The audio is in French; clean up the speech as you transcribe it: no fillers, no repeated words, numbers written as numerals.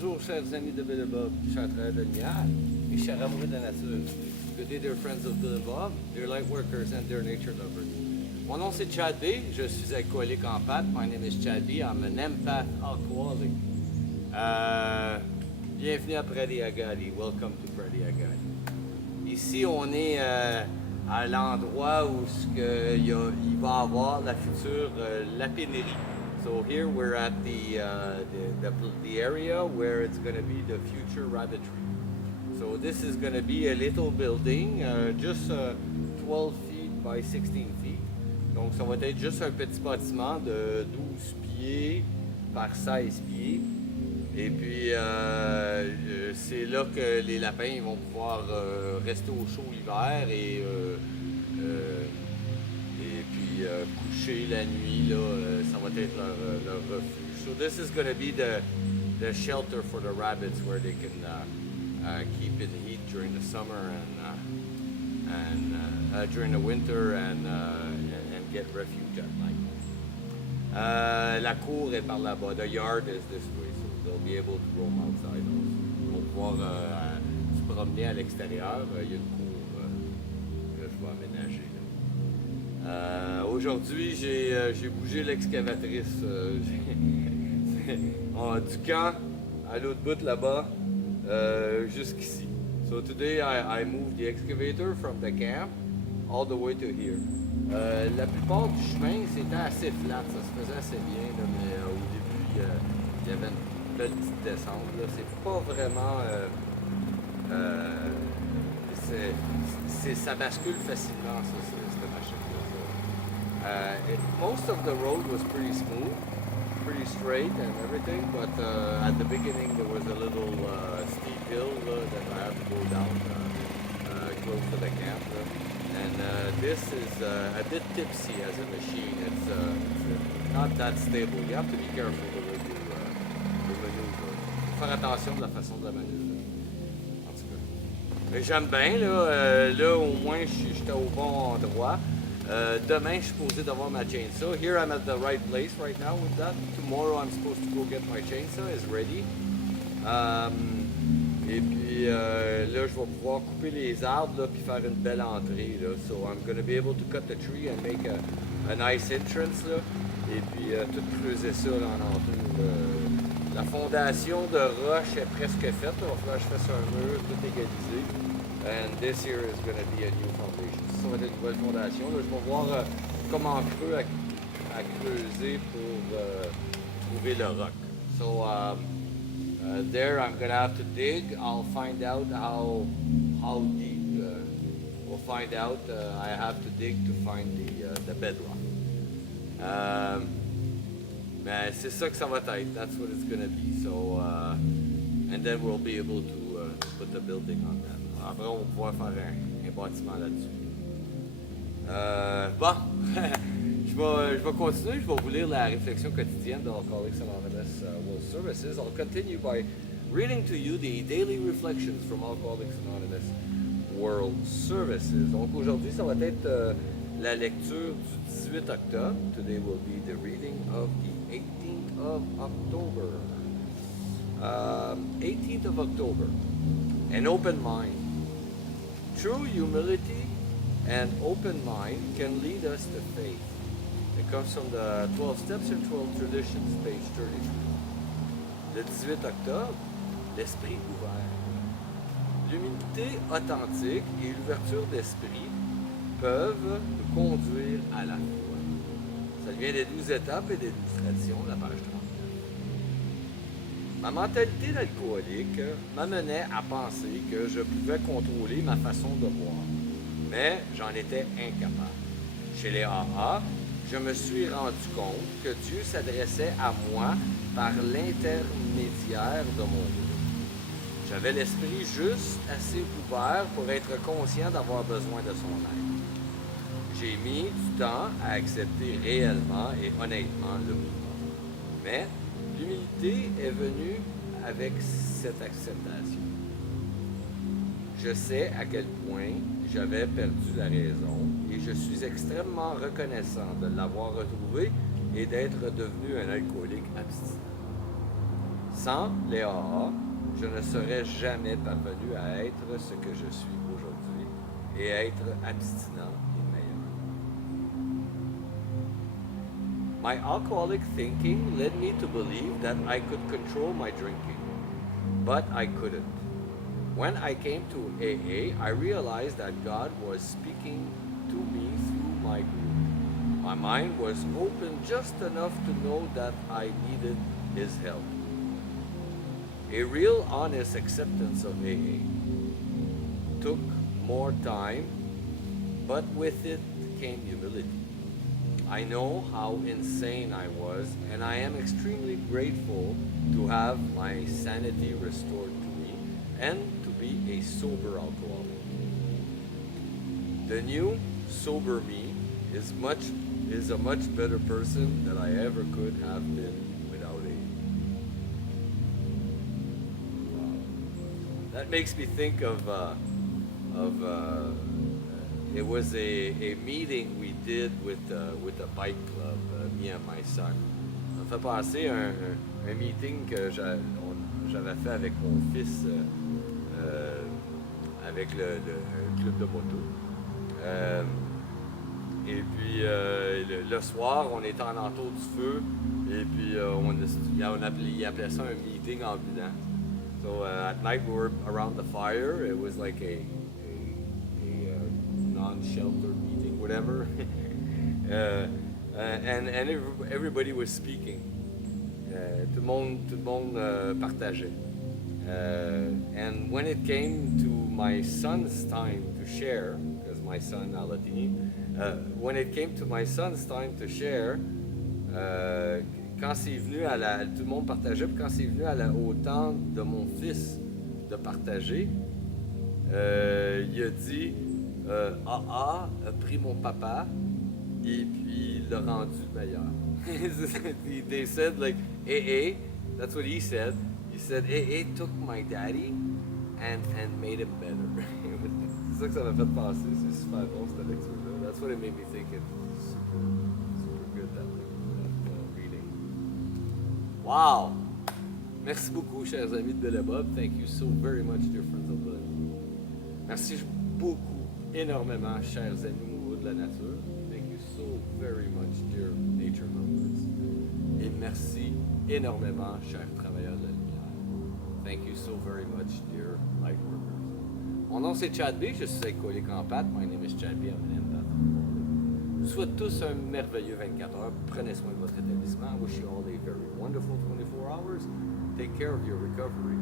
Bonjour, chers amis de Bill et Bob, chers travailleurs de Lumière et chers amoureux de la nature. Good day, dear friends of Bill and Bob, dear light workers and dear nature lovers. Mon nom c'est Chad B. Je suis alcoolique en pâte. My name is Chad B. I'm an empath alcoholic. Bienvenue à Pradi Agadi. Welcome to Pradi Agadi. Ici, on est à l'endroit où il va y avoir la future lapinnerie. So here we're at the area where it's going to be the future rabbitry. So this is going to be a little building, just 12 feet by 16 feet. Donc ça va être juste un petit bâtiment de 12 pieds par 16 pieds. Et puis c'est là que les lapins ils vont pouvoir rester au chaud l'hiver et puis coucher la nuit, là, ça va être leur refuge. So this is going to be the shelter for the rabbits where they can keep in the heat during the summer and during the winter and get refuge at night. La cour est par là-bas. The yard is this way, so they'll be able to roam outside also. Ils vont pouvoir se promener à l'extérieur. Il y a une cour que je vais aménager. Aujourd'hui, j'ai bougé l'excavatrice du camp à l'autre bout là-bas jusqu'ici. So today I moved the excavator from the camp all the way to here. La plupart du chemin, c'était assez flat, ça se faisait assez bien, là, mais au début, il y avait une belle petite descente. C'est pas vraiment... ça bascule facilement, ça, cette machine-là. Most of the road was pretty smooth, pretty straight and everything, but at the beginning there was a little steep hill that I had to go down close to the camp. And this is a bit tipsy as a machine. It's not that stable. You have to be careful the way you maneuver. Faut faire attention de la façon de la manœuvre. En tout cas. Mais j'aime bien, là au moins j'étais au bon endroit. Demain, je suis supposé d'avoir ma chainsaw. Here I'm at the right place right now with that. Tomorrow I'm supposed to go get my chainsaw. It's ready. Et puis là, je vais pouvoir couper les arbres puis faire une belle entrée. Là. So I'm going to be able to cut the tree and make a nice entrance. Là. Et puis tout creuser ça là, en entour. La fondation de roche est presque faite. Il va falloir que je fasse un mur tout égalisé. And this here is going to be a new foundation. Ça va être une nouvelle fondation. Là, je vais voir comment creux à creuser pour trouver le roc. So there I'm going to have to dig. I'll find out how deep. We'll find out. I have to dig to find the bedrock. Mais c'est ça que ça va être. That's what it's going to be. So and then we'll be able to put the building on that. Après, on va pouvoir faire un bâtiment là-dessus. Bon, je vais continuer. Je vais vous lire la réflexion quotidienne de Alcooliques Anonymes World Services. I'll continue by reading to you the daily reflections from Alcooliques Anonymous World Services. Donc aujourd'hui, ça va être la lecture du 18 octobre. Today will be the reading of the 18th of October. 18th of October. An open mind. True humility and open mind can lead us to faith. It comes from the 12 Steps and 12 Traditions, page 33. Le 18 octobre, l'esprit ouvert. L'humilité authentique et l'ouverture d'esprit peuvent nous conduire à la foi. Ça vient des 12 étapes et des 12 traditions, la page 34. Ma mentalité d'alcoolique m'amenait à penser que je pouvais contrôler ma façon de boire, mais j'en étais incapable. Chez les AA, je me suis rendu compte que Dieu s'adressait à moi par l'intermédiaire de mon groupe. J'avais l'esprit juste assez ouvert pour être conscient d'avoir besoin de son aide. J'ai mis du temps à accepter réellement et honnêtement le mouvement. Mais l'humilité est venue avec cette acceptation. Je sais à quel point j'avais perdu la raison et je suis extrêmement reconnaissant de l'avoir retrouvé et d'être devenu un alcoolique abstinent. Sans les AA, je ne serais jamais parvenu à être ce que je suis aujourd'hui et être abstinent et meilleur. My alcoholic thinking led me to believe that I could control my drinking, but I couldn't. When I came to AA, I realized that God was speaking to me through my group. My mind was open just enough to know that I needed His help. A real honest acceptance of AA took more time, but with it came humility. I know how insane I was, and I am extremely grateful to have my sanity restored to me and to be a sober alcoholic. The new sober me is a much better person than I ever could have been without AA. That makes me think of it was a meeting we did with a bike club, me and my son. Ça me fait penser à un meeting que j'avais fait avec mon fils avec le club de moto. Et puis le soir, on était en entour du feu et puis il appelait ça un meeting ambulant. So at night we were around the fire. It was like a non-shelter meeting, whatever. And everybody was speaking. Tout le monde partageait. And when it came to my son's time to share, because my son Aladini, when it came to my son's time to share, quand c'est venu tout le monde partageait, puis quand c'est venu au temps de mon fils de partager, il a dit AA a pris mon papa et puis l'a rendu meilleur. They said like AA, that's what he said. He said AA took my daddy and made him better. C'est ça que ça m'a fait penser, c'est super bon cette lecture-là. That's what it made me think. It's super good that reading. Wow! Merci beaucoup, chers amis de Bellebob. Thank you so very much, dear friends of Bellebob. Merci beaucoup, énormément, chers animaux de la nature. Thank you so very much, dear nature members. Et merci énormément, chers travailleurs de la lumière. Thank you so very much, dear light workers. Mon nom c'est Chad B, je suis alcoolique en pâte. My name is Chad B, I'm an empath. Je vous souhaite tous un merveilleux 24 heures. Prenez soin de votre établissement. I wish you all a very wonderful 24 hours. Take care of your recovery.